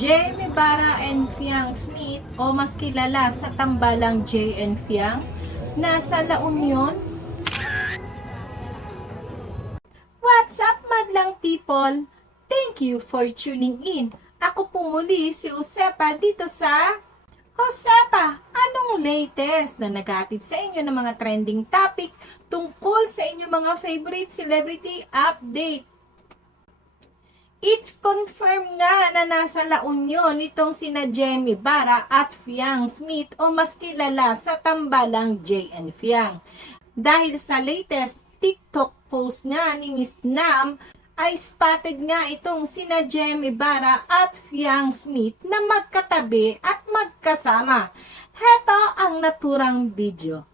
Jamie Barra and Fiang Smith o mas kilala sa tambalang J and Fiang nasa La Union. What's up madlang people? Thank you for tuning in. Ako po muli si Josepa dito sa Josepa, anong latest na naghatid sa inyo ng mga trending topic tungkol sa inyong mga favorite celebrity update? It's confirmed nga na nasa La Union itong sina Jamie Barra at Fiang Smith o mas kilala sa tambalang J and Fiang. Dahil sa latest TikTok post nga ni Miss Nam ay spotted nga itong sina Jamie Barra at Fiang Smith na magkatabi at magkasama. Heto ang naturang video.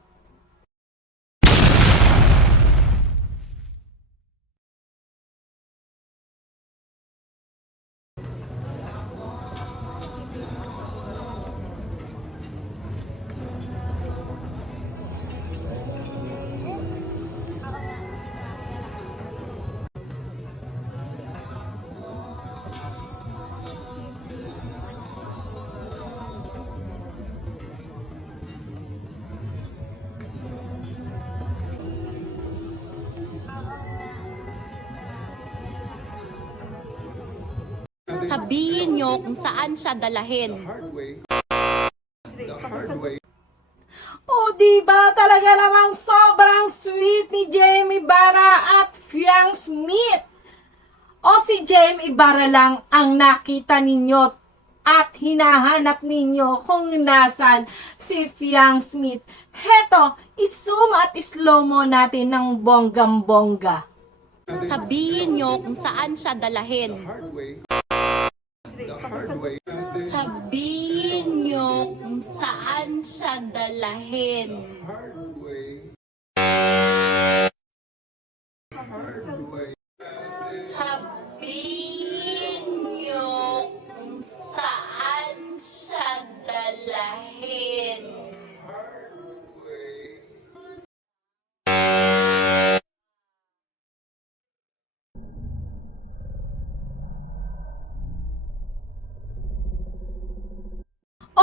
Sabihin nyo kung saan siya dalahin. O di ba talaga namang sobrang sweet ni Jamie Barra at Fiang Smith? O si Jamie Barra lang ang nakita ninyo at hinahanap ninyo kung nasan si Fiang Smith. Heto, isum at slow mo natin ng bonggam-bongga. Sabihin nyo kung saan siya dalahin. Hard way. The hard way. Sabihin nyo kung saan siya dalahin. Hard way. Hard way.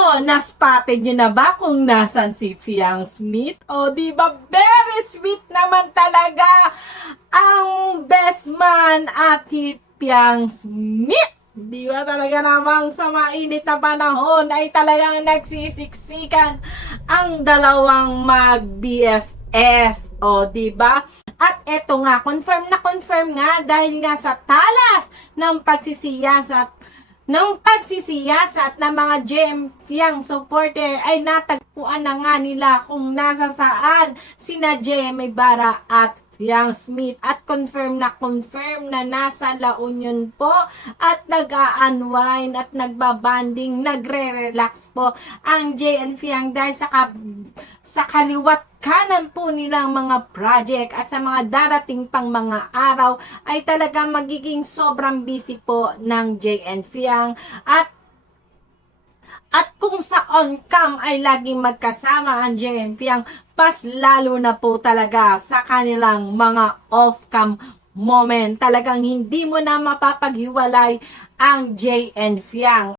O, naspotted nyo na ba kung nasan si Fiang Smith? O, di ba very sweet naman talaga ang best man at si Fiang Smith? Di ba talaga namang sa mainit na panahon ay talagang nagsisiksikan ang dalawang mag-BFF. O, di ba? At eto nga, confirm na confirm nga dahil nga sa talas ng pagsisiyasat ng pagsisiyasat ng mga GM Fiang supporter ay natagpuan na nga nila kung nasa saan sina GM Ibarra at Fiang Smith. At confirm na confirm na nasa La Union po. At nag-unwind at nagbabanding, nagre-relax po ang JN Fiang dahil sa, kab- sa kaliwat kanan po nilang mga project. At sa mga darating pang mga araw ay talagang magiging sobrang busy po ng JN Fiang. At at kung sa on-cam ay laging magkasama ang JN Fiang, pas lalo na po talaga sa kanilang mga off-cam moment. Talagang hindi mo na mapapaghiwalay ang JN Fiang.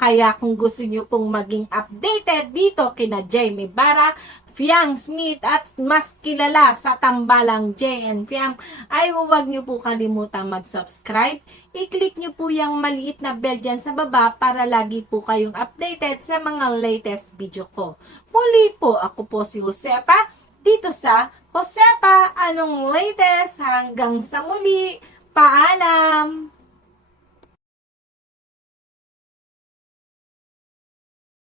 Kaya kung gusto nyo pong maging updated dito kina Jamie Barra, Fiang Smith at mas kilala sa tambalang JN Fiang, ay huwag nyo po kalimutang mag-subscribe. I-click nyo po yung maliit na bell dyan sa baba para lagi po kayong updated sa mga latest video ko. Muli po, ako po si Josepa dito sa Josepa, anong latest? Hanggang sa muli, paalam!